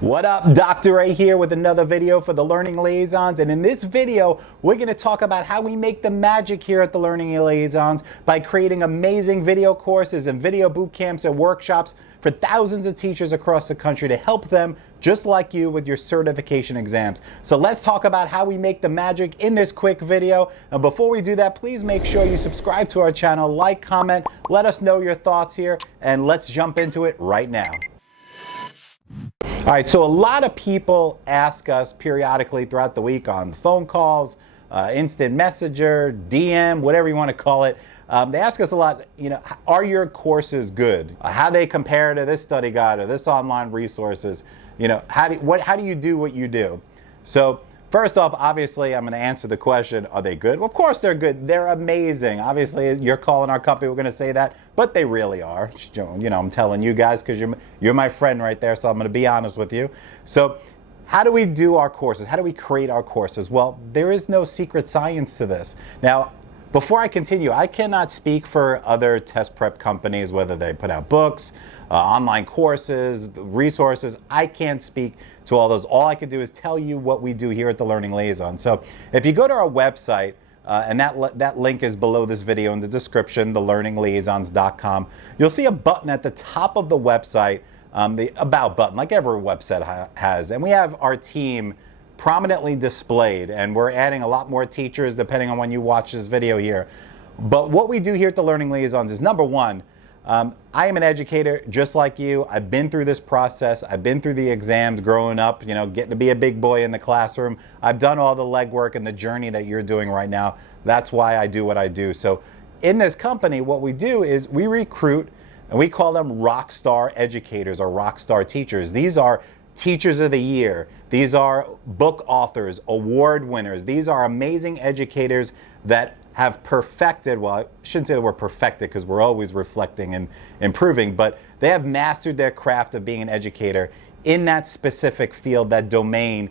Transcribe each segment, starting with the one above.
What up, Dr. A here with another video for the Learning Liaisons, and in this video we're going to talk about how we make the magic here at the Learning Liaisons by creating amazing video courses and video boot camps and workshops for thousands of teachers across the country to help them just like you with your certification exams. So let's talk about how we make the magic in this quick video. And before we do that, please make sure you subscribe to our channel, like, comment, let us know your thoughts here, and let's jump into it right now. All right, so a lot of people ask us periodically throughout the week on phone calls, instant messenger, DM, whatever you want to call it. They ask us a lot, are your courses good? How they compare to this study guide or this online resources? How do you do what you do? So first off, obviously, I'm going to answer the question, are they good? Well, of course they're good. They're amazing. Obviously, you're calling our company, we're going to say that, but they really are. I'm telling you guys because you're my friend right there, so I'm going to be honest with you. So how do we do our courses? How do we create our courses? Well, there is no secret science to this. Now, before I continue, I cannot speak for other test prep companies, whether they put out books, online courses, resources. I can't speak to all those. All I can do is tell you what we do here at the Learning Liaison. So if you go to our website, and that link is below this video in the description, thelearningliaisons.com, you'll see a button at the top of the website, the About button, like every website has. And we have our team prominently displayed, and we're adding a lot more teachers depending on when you watch this video here. But what we do here at the Learning Liaisons is, number one, I am an educator just like you. I've been through this process. I've been through the exams growing up, getting to be a big boy in the classroom. I've done all the legwork and the journey that you're doing right now. That's why I do what I do. So in this company, what we do is we recruit, and we call them rock star educators or rock star teachers. These are teachers of the year. These are book authors, award winners. These are amazing educators that have perfected, well, I shouldn't say that we're perfected because we're always reflecting and improving, but they have mastered their craft of being an educator in that specific field, that domain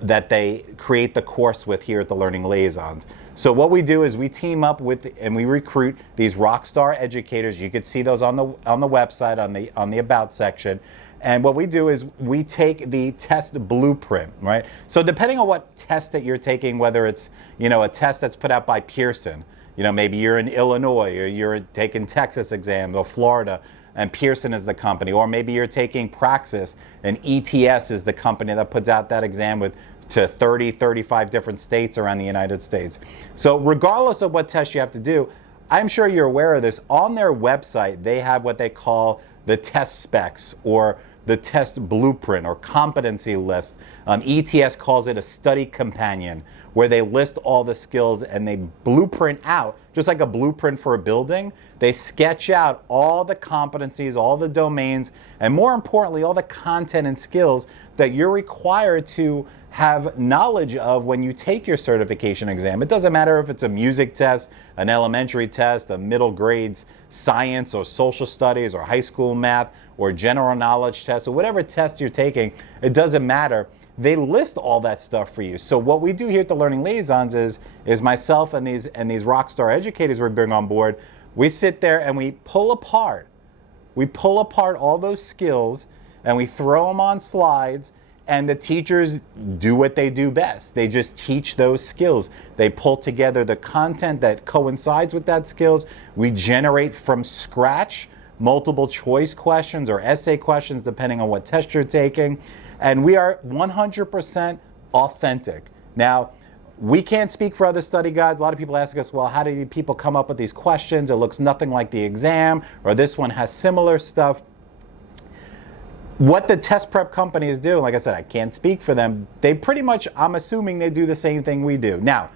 that they create the course with here at the Learning Liaisons. So what we do is we team up with and we recruit these rock star educators. You could see those on the website on the About section. And what we do is we take the test blueprint, right? So depending on what test that you're taking, whether it's, a test that's put out by Pearson, maybe you're in Illinois or you're taking TExES exams or Florida and Pearson is the company, or maybe you're taking Praxis and ETS is the company that puts out that exam to 30, 35 different states around the United States. So regardless of what test you have to do, I'm sure you're aware of this. On their website, they have what they call the test specs or the test blueprint or competency list. ETS calls it a study companion, where they list all the skills and they blueprint out, just like a blueprint for a building, they sketch out all the competencies, all the domains, and more importantly, all the content and skills that you're required to have knowledge of when you take your certification exam. It doesn't matter if it's a music test, an elementary test, a middle grades science or social studies or high school math or general knowledge test or whatever test you're taking, it doesn't matter. They list all that stuff for you. So what we do here at the Learning Liaisons is myself and these rock star educators we bring on board, we sit there and we pull apart all those skills and we throw them on slides. And the teachers do what they do best. They just teach those skills. They pull together the content that coincides with that skills. We generate from scratch multiple choice questions or essay questions depending on what test you're taking. And we are 100% authentic. Now, we can't speak for other study guides. A lot of people ask us, well, how do people come up with these questions? It looks nothing like the exam, or this one has similar stuff. What the test prep companies do, like I said, I can't speak for them. They pretty much, I'm assuming they do the same thing we do. Now,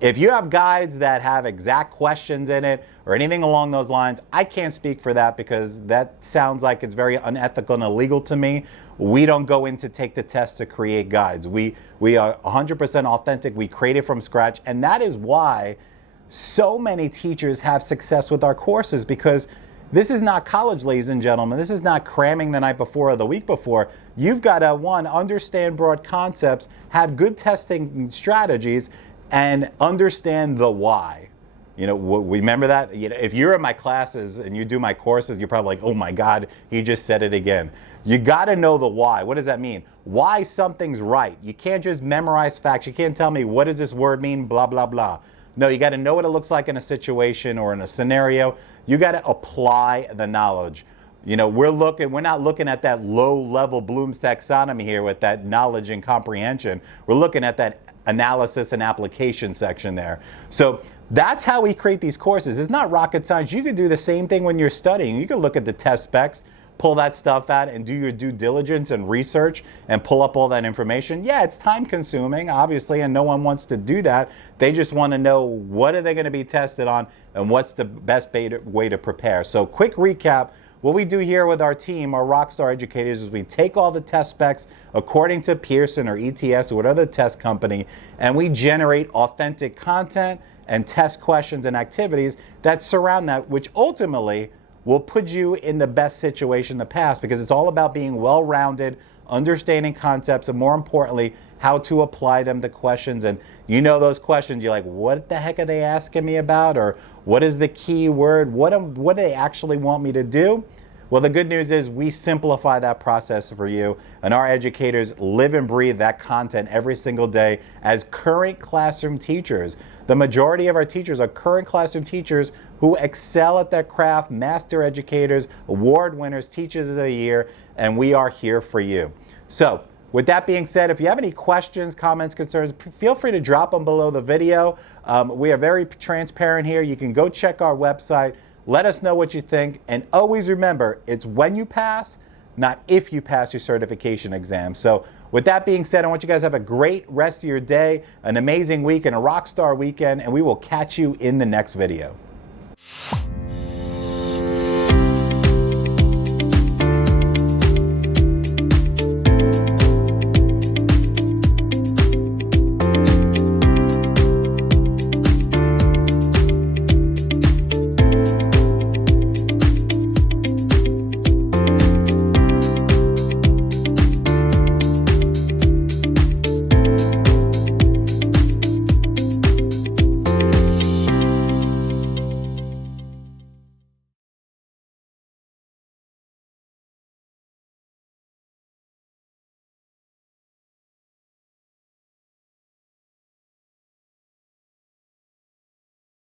if you have guides that have exact questions in it or anything along those lines, I can't speak for that because that sounds like it's very unethical and illegal to me. We don't go in to take the test to create guides. We are 100% authentic. We create it from scratch. And that is why so many teachers have success with our courses, because this is not college, ladies and gentlemen. This is not cramming the night before or the week before. You've got to, one, understand broad concepts, have good testing strategies, and understand the why. Remember that? If you're in my classes and you do my courses, you're probably like, oh my God, he just said it again. You got to know the why. What does that mean? Why something's right. You can't just memorize facts. You can't tell me, what does this word mean, blah, blah, blah. No, you got to know what it looks like in a situation or in a scenario. You got to apply the knowledge. We're not looking at that low-level Bloom's taxonomy here with that knowledge and comprehension. We're looking at that analysis and application section there. So that's how we create these courses. It's not rocket science. You can do the same thing when you're studying. You can look at the test specs, pull that stuff out, and do your due diligence and research and pull up all that information. Yeah, it's time consuming, obviously, and no one wants to do that. They just want to know what are they going to be tested on and what's the best way to prepare. So quick recap. What we do here with our team, our rockstar educators, is we take all the test specs according to Pearson or ETS or whatever the test company, and we generate authentic content and test questions and activities that surround that, which ultimately will put you in the best situation to pass, because it's all about being well-rounded, understanding concepts, and more importantly, how to apply them to questions. And those questions, you're like, what the heck are they asking me about? Or what is the key word? What do they actually want me to do? Well, the good news is we simplify that process for you, and our educators live and breathe that content every single day as current classroom teachers. The majority of our teachers are current classroom teachers who excel at their craft, master educators, award winners, teachers of the year, and we are here for you. So, with that being said, if you have any questions, comments, concerns, feel free to drop them below the video. We are very transparent here. You can go check our website. Let us know what you think. And always remember, it's when you pass, not if you pass your certification exam. So with that being said, I want you guys to have a great rest of your day, an amazing week, and a rock star weekend, and we will catch you in the next video.